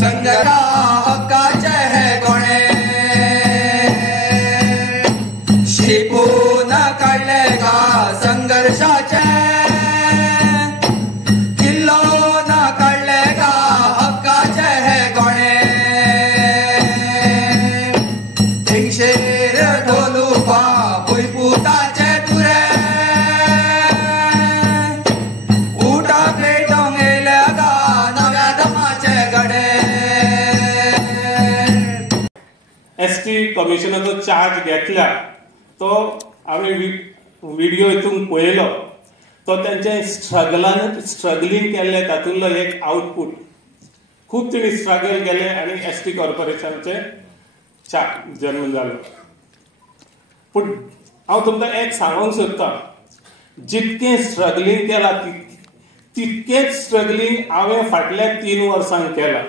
संघर्षा हक्काचे हे गोणे शिपून काढले का संघर्षाचे किल्लो न काढले का हक्काचे हे गोणे तिंगशेर ढोलुपा भुईपुताचे तुरे उठा पेटोंग येयले का नव्या धमाचे गडे एसटी कमिशनाचो चार्ज घेतला तो हांवें व्हिडिओ हितून पळयलो तो तेंचे स्ट्रगलिंग केल्ले तातूंतलो एक आउटपूट खूब तेणी स्ट्रगल केले आनी एसटी कॉर्पोरेशनाचे जन्म जालो. पूण हांव तुमकां एक सांगूंक सोदतां जितकें स्ट्रगलिंग केलां तितकेंच स्ट्रगलिंग हांवें फाटल्या 3 वर्सांक केलां.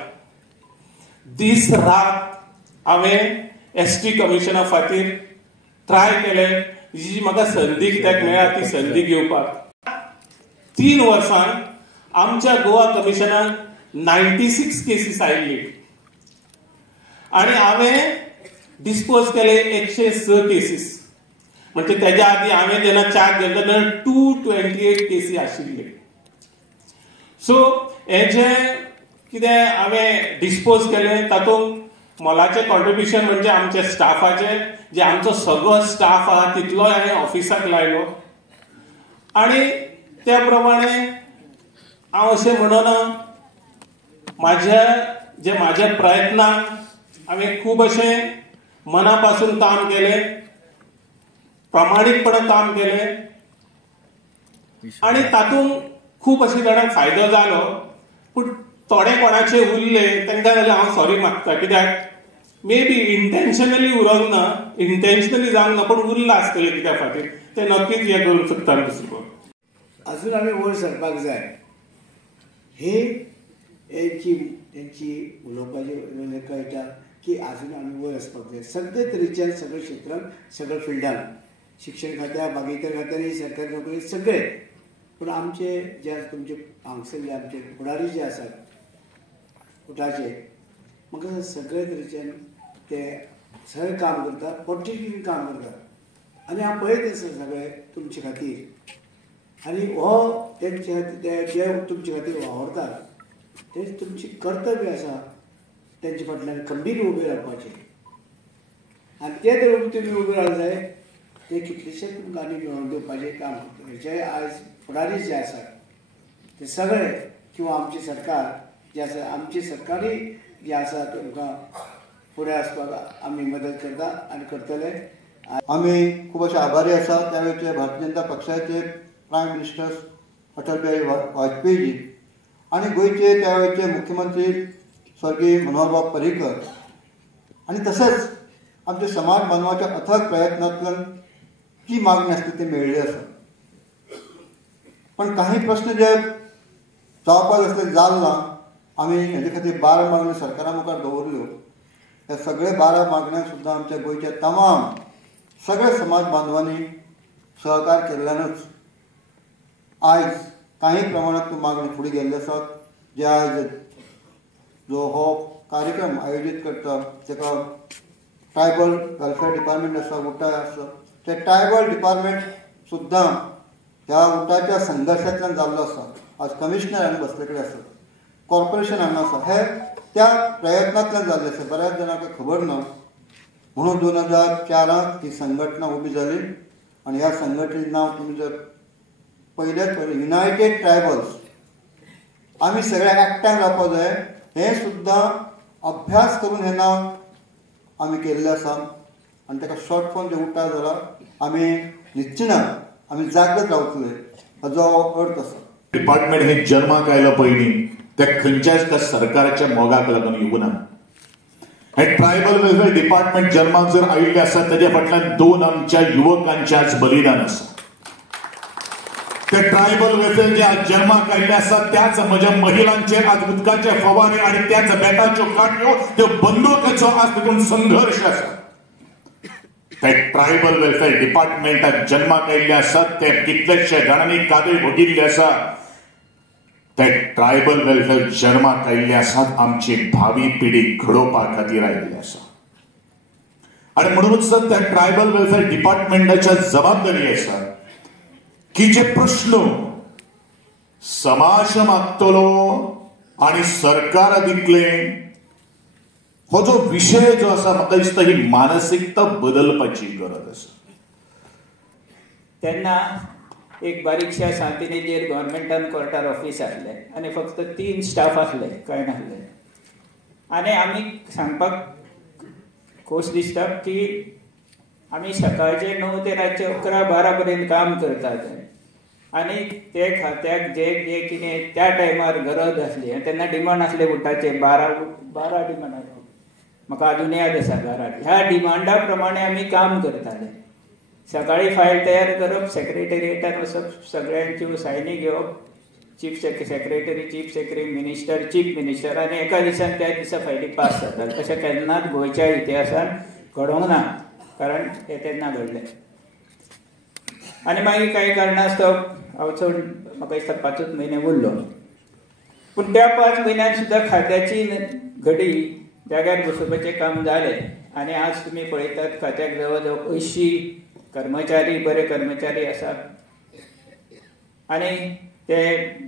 दीस रात हांवें एसटी कमिशना खातीर ट्राय केले. जी म्हाका संदी कित्याक मेळ्ळा ती संदी घेवपाक 3 वर्सांक आमच्या गोवा कमिशनान 96 केसीस आयिल्ली आनी हांवें डिस्पोज केले 106 केसीस. म्हणजे तेज्या आदी हांवें जेन्ना चार्ज घेतलो तेन्ना 228 केसी आशिल्ले. सो हे जे कितें हांवें डिस्पोज केले तातूंत मोलाचें कॉन्ट्रिब्युशन म्हणजे आमच्या स्टाफाचे जे आमचो सगळो स्टाफ आहा तितलोय हांवें ऑफिसाक लायलो आनी त्या प्रमाणे हांव अशें म्हणना म्हाज्या प्रयत्नाक हांवें खूब अशें मना पासून काम केलें, प्रामाणीकपणान काम केलें आनी तातूंत खूब अशें जाणांक फायदो जालो. पूण थोडे कोणाचे उरले तांकां जाल्यार हांव सॉरी मागता कित्याक मे बी इंटेन्शनली उरोंक ना, इंटेन्शनली जावंक ना, पूण उरलां आसतलें कित्या खातीर ते नक्कीच हें करूंक शकता दुसरो. अजून आमी वयर सरपाक जाय हे तेंची उलोवपाचें कळटा की अजून आमी वयर वचपाक जाय सगळे तरेच्या सगळ्या क्षेत्रांत सगळ्या फिल्डान शिक्षण खात्या बाकीच्या खात्यांनी सरकारी नोकरी सगळे. पूण आमचे जे तुमचे हांगसरले आमचे फुडारी जे आसात फुटाचे म्हाका सगळे तरेच्यान ते सगळे काम करतात, पॉलिटिकल काम करतात आनी हांव पळयत आसा सगळे तुमचे खातीर आनी हो तेंचे जे तुमचे खातीर वावरतात ते तुमचे कर्तव्य आसा तेंचे फाटल्यान खंबीर उबे रावपाचें आनी ते जर तुमी उबे रावले जाय ते कितलेशेच तुमकां आनी मेळोवन दिवपाचें काम करतले. जे आयज फुडारी जे आसात ते सगळे किंवा आमचे सरकार जे आसा आमचे सरकारी जे आसा तुमकां फुडें वचपाक आमी मदत करता आनी करतले. आमी खूब अशे आभारी आसा त्या वेळचे भारतीय जनता पक्षाचे प्रायम मिनिस्टर अटल बिहारी वाजपेयीजी आनी गोंयचे त्या वेळचे मुख्यमंत्री स्वर्गीय मनोहरबाब पर्रीकर आनी तशेंच आमच्या समाज बांदवाच्या अथक प्रयत्नांतल्यान जी मागणी आसली ती मेळ्ळी आसा. पण काही प्रश्न जे जावपाक आसले जाल ना आमी हेजे खातीर 12 मागण्यो सरकारा मुखार दवरल्यो. हे सगळे 12 मागण्यांक सुद्दां आमच्या गोंयच्या तमाम सगळे समाज बांदवांनी सहकार केल्ल्यानूच आयज काही प्रमाणात मागणी फुडें गेल्ले आसात. जे आयज जो हो कार्यक्रम आयोजीत करता ताका ट्रायबल वेलफेअर डिपार्टमेंट आसा उटाय आसा ते ट्रायबल डिपार्टमेंट सुद्दां ह्या उटाच्या संघर्शांतल्यान जाल्लो आसा. आज कमिशनर हांगा बसले कडेन आसा, कॉर्पोरेशन हांगा आसा, हे त्या प्रयत्नांतल्यान जाल्ले आसा. बऱ्याच जाणांक खबर ना म्हणून 2004 ही संघटना उबी जाली आनी ह्या संघटनेचें नांव तुमी जर पयलेच युनायटेड ट्रायबल्स. आमी सगळे एकठांय रावपाक जाय हें सुद्दां अभ्यास करून हें नांव आमी केल्लें आसा आनी ताका शॉर्ट फॉर्म जे उठाव जाला आमी निश्चिनात आमी जागृत रावतले हाजो अर्थ आसा. डिपार्टमेंट हे जन्माक आयलो पयलीं ते खंयच्याच सरकाराच्या मोगाक लागून येवना. हे ट्रायबल वेलफेअर डिपार्टमेंट जन्माक जर आयिल्ले आसा ताच्या फाटल्यान 2 आमच्या युवकांचें आज बलिदान आसा. ते ट्रायबल वेलफेअर जे आज जन्माक आयिल्ले आसात त्याच म्हज्या महिलांचे आज उदकाचे फवारे आणि त्याच बेताच्यो काटयो त्यो बंदुकेचो आज तितून संघर्ष आसा. ते ट्रायबल वेलफेअर डिपार्टमेंटात जन्माक आयिल्ले आसात ते कितलेशे जाणांनी कादय भोगिल्ले आसा. ते ट्रायबल वेलफेअर जन्माक आयिल्ले आसात, आमची भावी पिढी घडोवपा खातीर आयिल्ले आसा. आणि म्हणूनच त्या ट्रायबल वेलफेअर डिपार्टमेंटाच्या जबाबदारी आसा की जे प्रश्न समाज मागतलो आणि सरकार दितले, हो जो विषय जो आसा, म्हाका दिसता ही मानसिकता बदलपाची गरज आसा. तेन्ना एक बारीकशा सांतिनेजेर गव्हर्मेंटान कोर्टार ऑफिस आसलें आनी फक्त 3 स्टाफ आसले, कांय नासले. आनी आमी सांगपाक खोस दिसता की आमी सकाळचे 9 ते रातचे 11-12 पर्यंत काम करतात. आनी ते खात्याक जे जे कितें त्या टायमार गरज आसली, तेन्ना डिमांड आसले उठाचे 12 डिमांड आसले, म्हाका अजून याद आसा 12. ह्या डिमांडा प्रमाणे आमी काम करताले. सकाळी फायल तयार करप, सेक्रेटरिएटान वचप, सगळ्यांच्यो सायनी घेवप, chief secretary, chief secretary, minister, chief minister, आनी एका दिसान त्या दिसा फायली पास जातात. तशें केन्नाच गोंयच्या इतिहासान घडोवंक ना, कारण हें तेन्ना घडलें. आनी मागीर कांय कारणास्तव हांव चड, म्हाका दिसता 5 म्हयने उरलो. पूण त्या 5 म्हयन्यान सुद्दां खात्याची घडी जाग्यार बसोवपाचें काम जालें. आनी आज तुमी पळयतात खात्याक जवळ जवळ 80 कर्मचारी, बरे कर्मचारी आसात आनी ते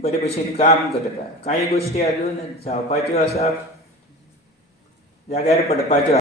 बरे भशेन काम करतात. कांय गोश्टी अजून जावपाच्यो आसा, जाग्यार पडपाच्यो